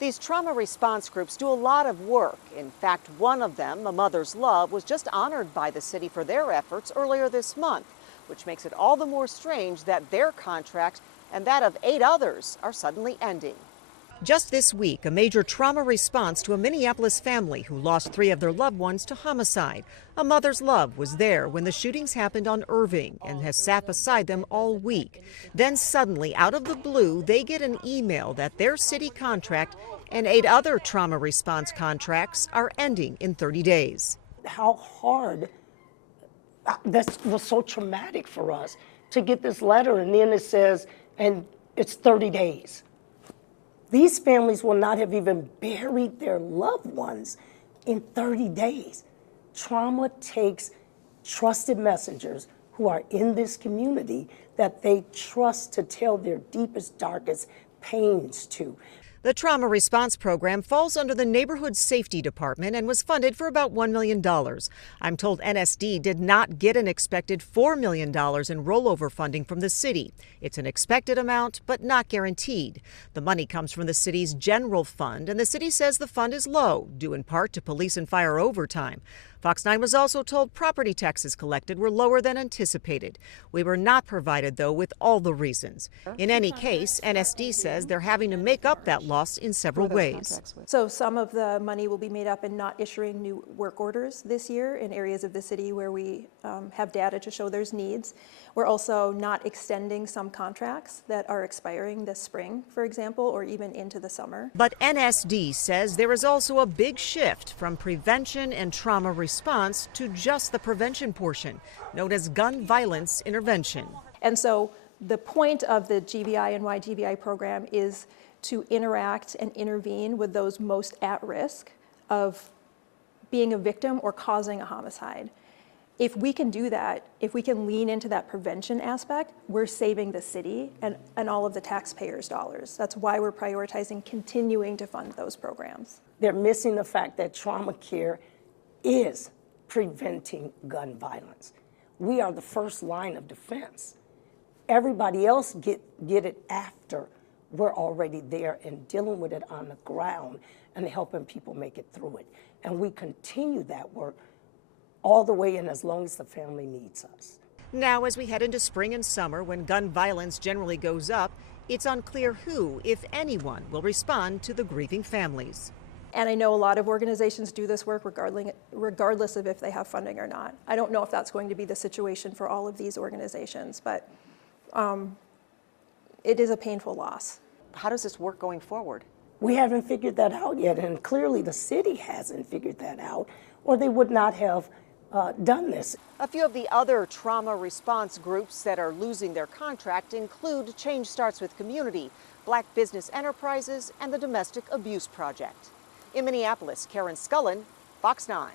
These trauma response groups do a lot of work. In fact, one of them, A Mother's Love, was just honored by the city for their efforts earlier this month, which makes it all the more strange that their contract and that of 8 others are suddenly ending. Just this week, a major trauma response to a Minneapolis family who lost 3 of their loved ones to homicide. A Mother's Love was there when the shootings happened on Irving and has sat beside them all week. Then suddenly, out of the blue, they get an email that their city contract and 8 other trauma response contracts are ending in 30 days. How hard, that was so traumatic for us to get this letter, and then it says, and it's 30 days. These families will not have even buried their loved ones in 30 days. Trauma takes trusted messengers who are in this community that they trust to tell their deepest, darkest pains to. The Trauma Response Program falls under the Neighborhood Safety Department and was funded for about $1 million. I'm told NSD did not get an expected $4 million in rollover funding from the city. It's an expected amount, but not guaranteed. The money comes from the city's general fund, and the city says the fund is low, due in part to police and fire overtime. Fox 9 was also told property taxes collected were lower than anticipated. We were not provided, though, with all the reasons. In any case, NSD says they're having to make up that loss in several ways. So some of the money will be made up in not issuing new work orders this year in areas of the city where we have data to show there's needs. We're also not extending some contracts that are expiring this spring, for example, or even into the summer. But NSD says there is also a big shift from prevention and trauma response to just the prevention portion, known as gun violence intervention. And so the point of the GVI and YGVI program is to interact and intervene with those most at risk of being a victim or causing a homicide. If we can do that, if we can lean into that prevention aspect, we're saving the city and all of the taxpayers' dollars. That's why we're prioritizing continuing to fund those programs. They're missing the fact that trauma care is preventing gun violence. We are the first line of defense. Everybody else get it after we're already there and dealing with it on the ground and helping people make it through it. And we continue that work all the way in as long as the family needs us. Now, as we head into spring and summer, when gun violence generally goes up, it's unclear who, if anyone, will respond to the grieving families. And I know a lot of organizations do this work regardless of if they have funding or not. I don't know if that's going to be the situation for all of these organizations, but it is a painful loss. How does this work going forward? We haven't figured that out yet, and clearly the city hasn't figured that out, or they would not have done this. A few of the other trauma response groups that are losing their contract include Change Starts with Community, Black Business Enterprises, and the Domestic Abuse Project. In Minneapolis, Karen Scullin, Fox 9.